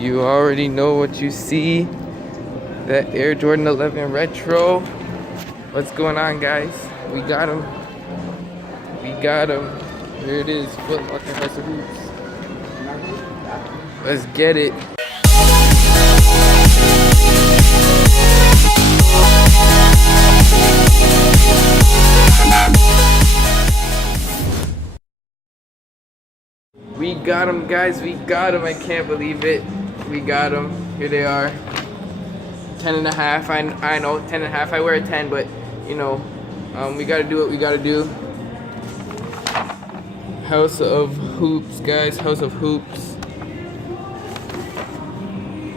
You already know what you see. That Air Jordan 11 Retro. What's going on, guys? We got him. We got him. Here it is. Foot Locker House of Hoops. Let's get it. We got them, guys. We got them. I can't believe it. We got them. Here they are. 10 and a half. I know 10 and a half. I wear a 10, but you know, we gotta do what we gotta do. House of Hoops, guys. House of Hoops.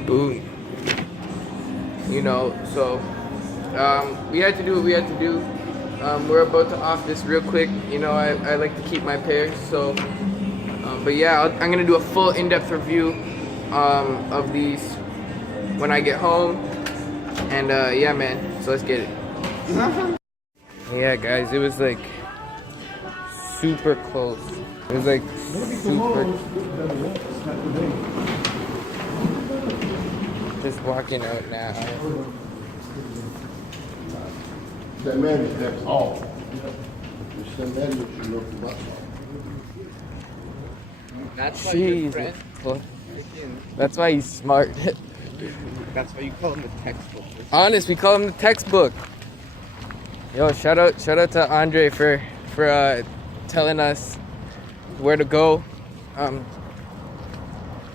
Boom. You know, so we had to do what we had to do. We're about to off this real quick. You know, I like to keep my pairs, so. But yeah, I'm gonna do a full in-depth review of these when I get home. And yeah, man. So let's get it. Yeah, guys, it was like super close. It was like super. Just walking out now. That man is that tall. That man is your butt. That's why you're friend. That's why he's smart. That's why you call him the textbook. Honest, we call him the textbook. Yo, shout out to Andre for telling us where to go.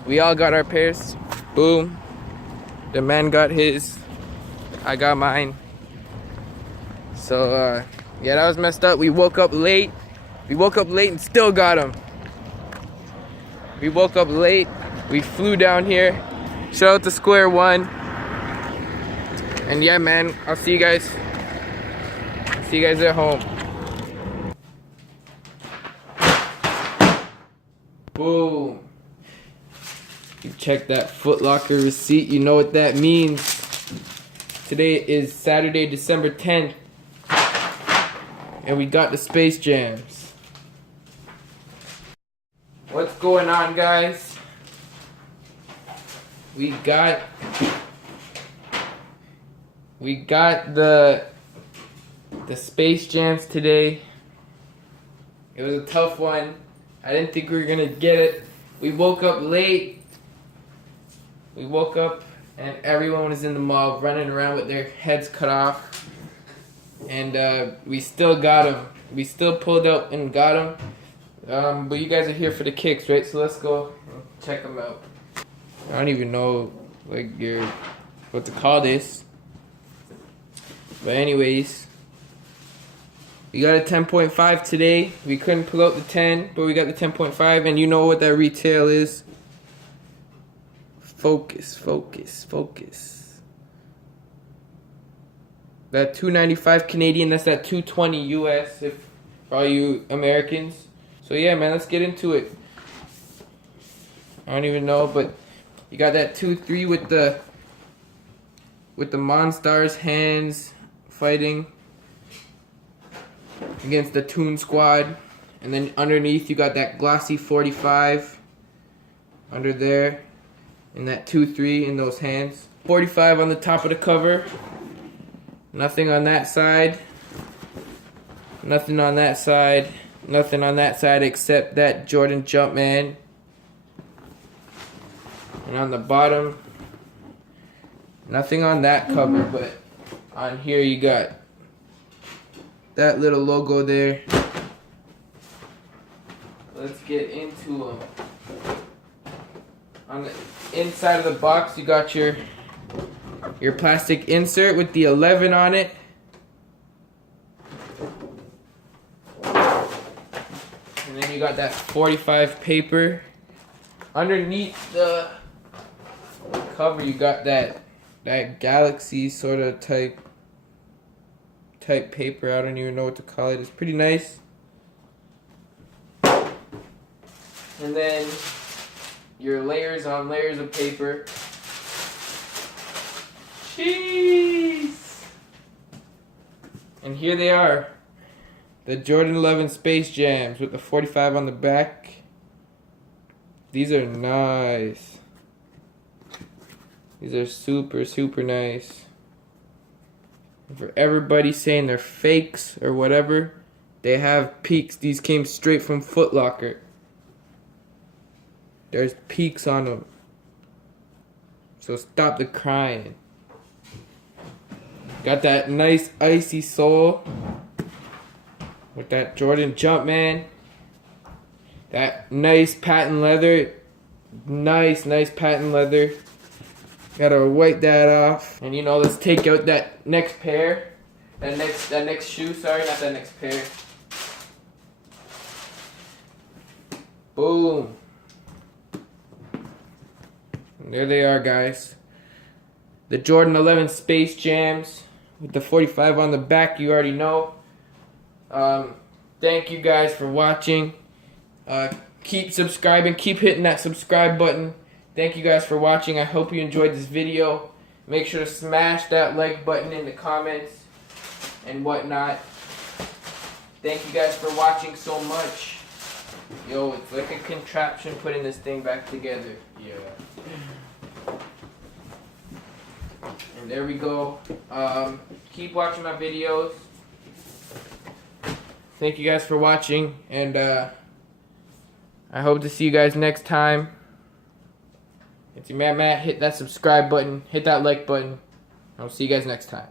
We all got our pairs. Boom. The man got his. I got mine. So yeah, that was messed up. We woke up late. We woke up late and still got him. We woke up late. We flew down here. Shout out to Square One. And yeah, man, I'll see you guys. See you guys at home. Boom. You check that Foot Locker receipt. You know what that means. Today is Saturday, December 10th. And we got the Space Jams. What's going on, guys? We got the Space Jams today. It was a tough one. I didn't think we were gonna get it. We woke up late. We woke up and everyone was in the mall running around with their heads cut off. And we still got them. We still pulled up and got them. But you guys are here for the kicks, right? So let's go check them out. I don't even know what to call this. But anyways, we got a 10.5 today. We couldn't pull out the 10, but we got the 10.5, and you know what that retail is. Focus, focus, focus. That $295 Canadian, that's that $220 US if for all you Americans. So yeah, man, let's get into it. I don't even know, but you got that 2-3 with the Monstars hands fighting against the Toon Squad, and then underneath you got that glossy 45 under there, and that 2-3 in those hands. 45 on the top of the cover. Nothing on that side. Nothing on that side. Nothing on that side except that Jordan Jumpman. And on the bottom, nothing on that cover, but on here you got that little logo there. Let's get into them. On the inside of the box, you got your plastic insert with the 11 on it. And then you got that 45 paper. Underneath the cover, you got that Galaxy sort of type paper. I don't even know what to call it. It's pretty nice. And then your layers on layers of paper. Jeez! And here they are. The Jordan 11 Space Jams with the 45 on the back. These are nice. These are super, super nice. And for everybody saying they're fakes or whatever, they have peaks. These came straight from Foot Locker. There's peaks on them. So stop the crying. Got that nice icy sole with that Jordan Jumpman. That nice patent leather. Nice patent leather. Gotta wipe that off. And you know, let's take out that next pair. That next shoe, sorry, not that next pair. Boom. And there they are, guys. The Jordan 11 Space Jams with the 45 on the back, you already know. Thank you guys for watching. Keep subscribing, keep hitting that subscribe button. Thank you guys for watching. I hope you enjoyed this video. Make sure to smash that like button in the comments and whatnot. Thank you guys for watching so much. Yo, it's like a contraption putting this thing back together. Yeah. And there we go. Keep watching my videos. Thank you guys for watching, and I hope to see you guys next time. It's your man Matt. Hit that subscribe button, hit that like button. I'll see you guys next time.